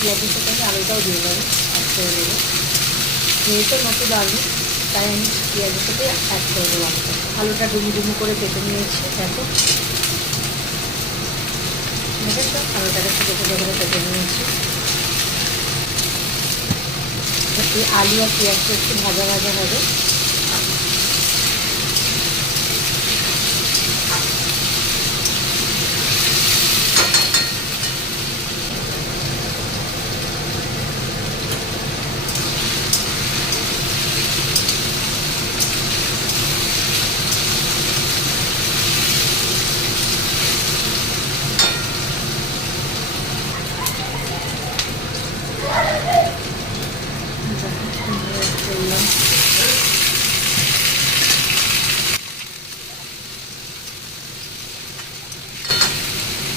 পেঁয়াজের সাথে আমি আলুটাও দিয়ে দেবো, অ্যাড করে দেবো। যেহেতু নতুন আলু, তাই আমি পেঁয়াজের সাথে অ্যাড করে দেবো আলুটা। আলুটা ডুমু ডুমু করে কেটে নিয়েছি, দেখো দেখেছো, আলুটাকে ছোটো ছোটো করে কেটে নিয়েছি। এই আলু আর পেঁয়াজটা একটু ভাজা ভাজা হবে।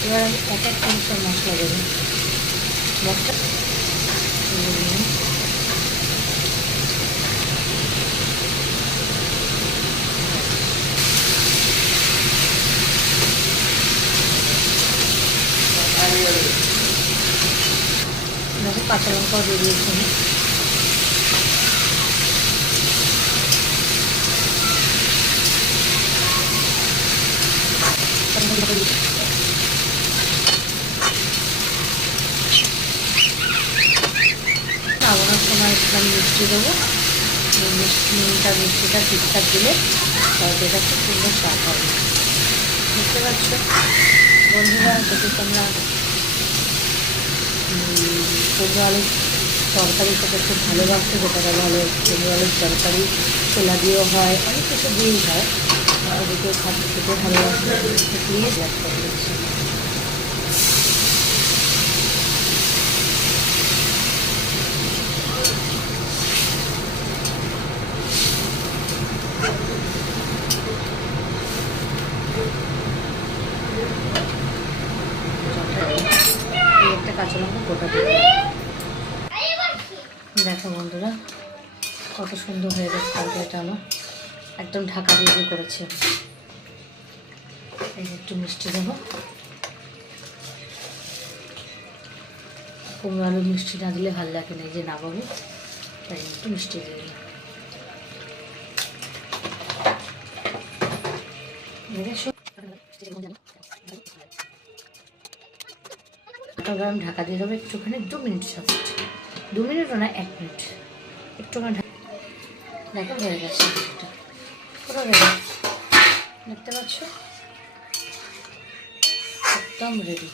এবার আমি এক এক চামচের মশলা দেবো। মশলা দেখো, কাঁচা লঙ্কাও দিয়ে দিয়েছি আমি। নামানোর সময় একটু মিষ্টি দেবো। মিষ্টিটা ঠিকঠাক দিলে তরকারিটা খুব সুন্দর স্বাদ হবে। বুঝতে পারছো বন্ধুরা? যদি তোমরা কুমড়ো আলুর তরকারি খেতে খুব ভালোবাসো, যেটা ভালো কুমড়ো আলুর তরকারি ছোলা দিয়েও হয়, অনেক কিছু দিয়েই হয়, ওদিকেও খেতে ভালোবাসে, প্লিজ অ্যাড করে দিচ্ছি। একটা কাঁচা লঙ্কা গোটা দিয়ে দেখো বন্ধুরা, কত সুন্দর হয়ে গেছে তরকারিটা আমার। একদম ঢাকা দিয়ে করেছে। এই একটু মিষ্টি দেবো। কুমড়ো আলু মিষ্টি না দিলে ভালো লাগে না, যে না পাবো, তাই একটু মিষ্টি দিয়ে দিই। আমি ঢাকা দিয়ে দেবো একটুখানি, 2 মিনিট জাস্ট, 2 মিনিটও না, 1 মিনিট একটুখানি। দেখো হয়ে গেছে, পুরো রেডি, দেখতে পাচ্ছ, একদম রেডি।